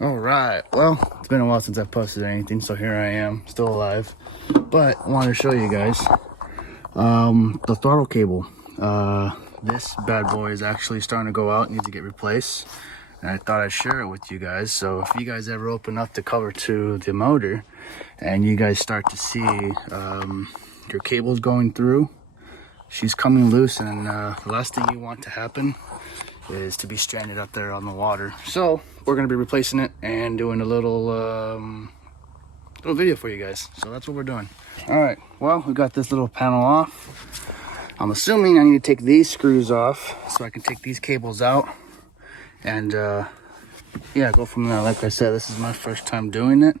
All right, well, it's been a while since I posted anything, so here I am, still alive. But I wanted to show you guys the throttle cable. This bad boy is actually starting to go out, needs to get replaced, and I thought I'd share it with you guys. So if you guys ever open up the cover to the motor and you guys start to see your cables going through, she's coming loose, and the last thing you want to happen is to be stranded up there on the water. So we're gonna be replacing it and doing a little video for you guys. So that's what we're doing. All right, well, we got this little panel off. I'm assuming I need to take these screws off so I can take these cables out and yeah, go from there. Like I said, this is my first time doing it.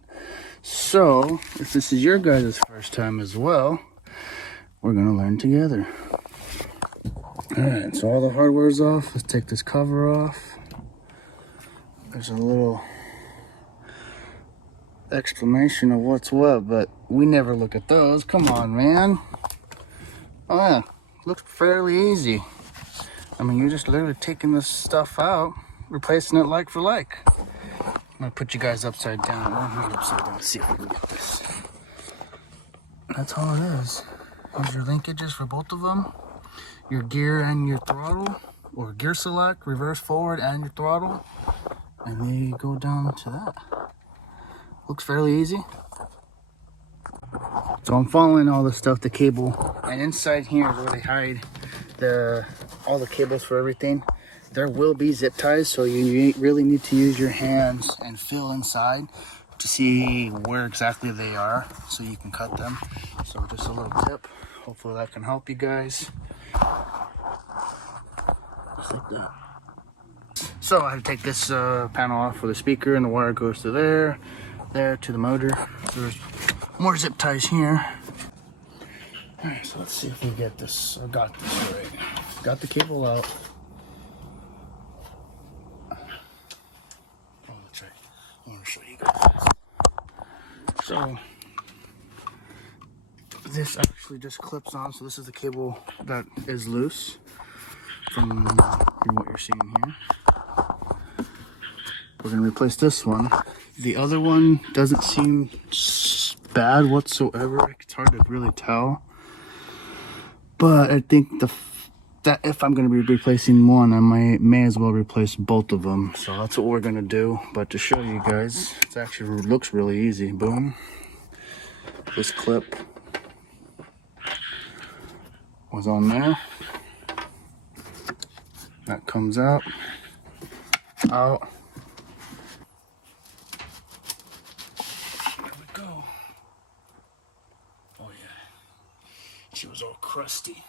So if this is your guys' first time as well, we're gonna learn together. All right, so all the hardware's off. Let's take this cover off. There's a little explanation of what's what, but we never look at those. Come on, man. Oh yeah, looks fairly easy. I mean, you're just literally taking this stuff out, replacing it like for like. I'm gonna put you guys upside down. Well, not upside down. Let's see if we can get this. That's all it is. Here's your linkages for both of them. Your gear and your throttle, or gear select, reverse forward, and your throttle, and they go down to that. Looks fairly easy. So I'm following all the stuff, the cable, and inside here is where they hide all the cables for everything. There will be zip ties, so you really need to use your hands and feel inside to see where exactly they are, so you can cut them. So just a little tip. Hopefully that can help you guys. Just like that. So I had to take this panel off for the speaker, and the wire goes to there to the motor. So there's more zip ties here. All right, so let's see if we get this. I got this right. Got the cable out. Oh, that's right. I want to show you guys. So this actually just clips on. So this is the cable that is loose from what you're seeing here. We're gonna replace this one. The other one doesn't seem bad whatsoever. It's hard to really tell. But I think that if I'm gonna be replacing one, I may as well replace both of them. So that's what we're gonna do. But to show you guys, it actually looks really easy. Boom. This clip was on there. That comes out. Out. There we go. Oh yeah. She was all crusty.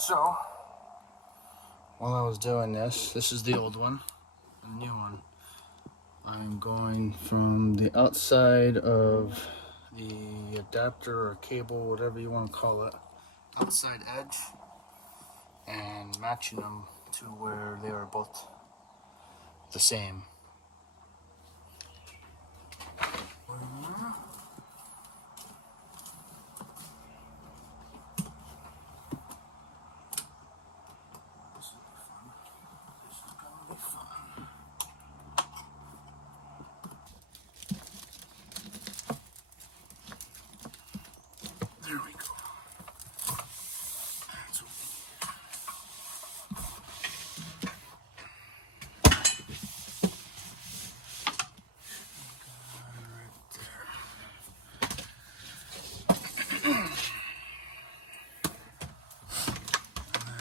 So, while I was doing this is the old one, the new one. I'm going from the outside of the adapter or cable, whatever you want to call it, outside edge, and matching them to where they are both the same. There we go. That's what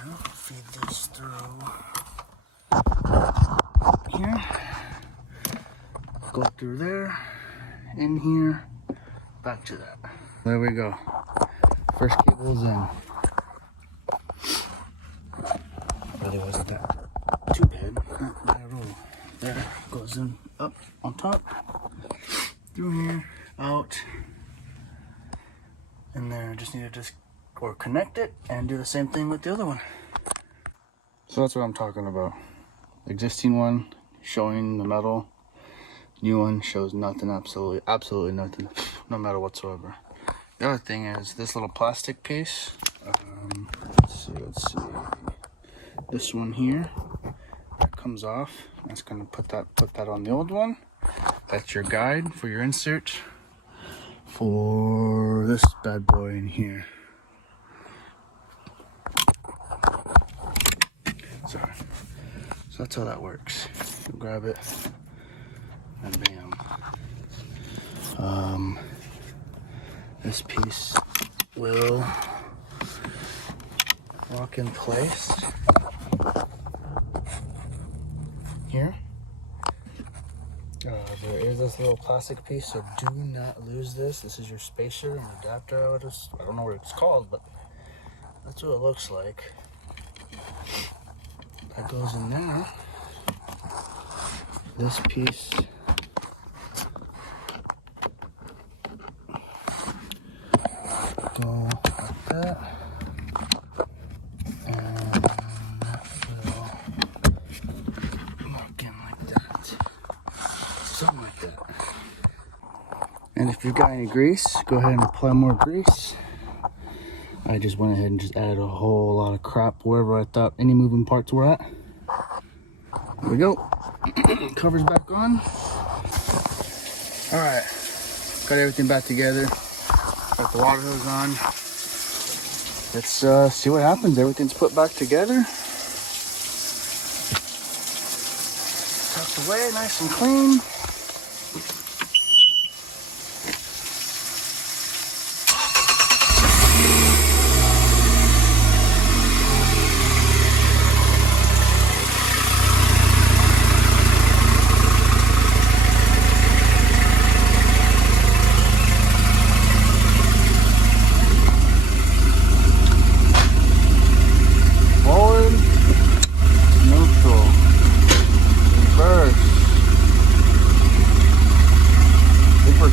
now feed this through here. Go through there, in here, back to that. There we go. First cable's in. Really wasn't that too bad. Not bad at all. There goes in, up on top, through here, out, and there. Just need to or connect it and do the same thing with the other one. So that's what I'm talking about. Existing one showing the metal, new one shows nothing, absolutely nothing, no matter whatsoever. The other thing is this little plastic piece. Let's see. This one here that comes off. That's gonna put that on the old one. That's your guide for your insert for this bad boy in here. Sorry. So that's how that works. You grab it and bam. This piece will lock in place here. There is this little plastic piece, so do not lose this. This is your spacer and adapter. I don't know what it's called, but that's what it looks like. That goes in there. This piece go like that, and that will lock in like that, something like that. And if you've got any grease, go ahead and apply more grease. I just went ahead and just added a whole lot of crap wherever I thought any moving parts were at. There we go. Cover's back on. All right, got everything back together. Got the water hose on. Let's see what happens. Everything's put back together. Tucked away, nice and clean.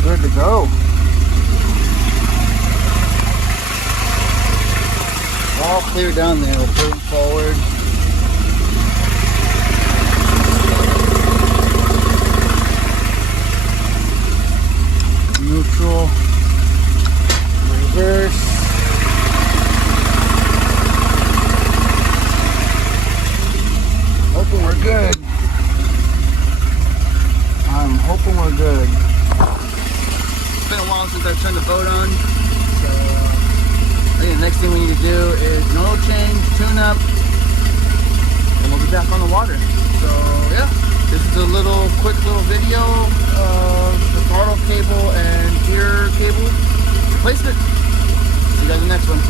Good to go. All clear down there. We'll put it forward. Neutral. Reverse. Hoping we're good. I'm hoping we're good. It's been a while since I've turned the boat on, so I think the next thing we need to do is an oil change, tune up, and we'll be back on the water. So yeah, this is a quick little video of the throttle cable and gear cable replacement. See you guys in the next one.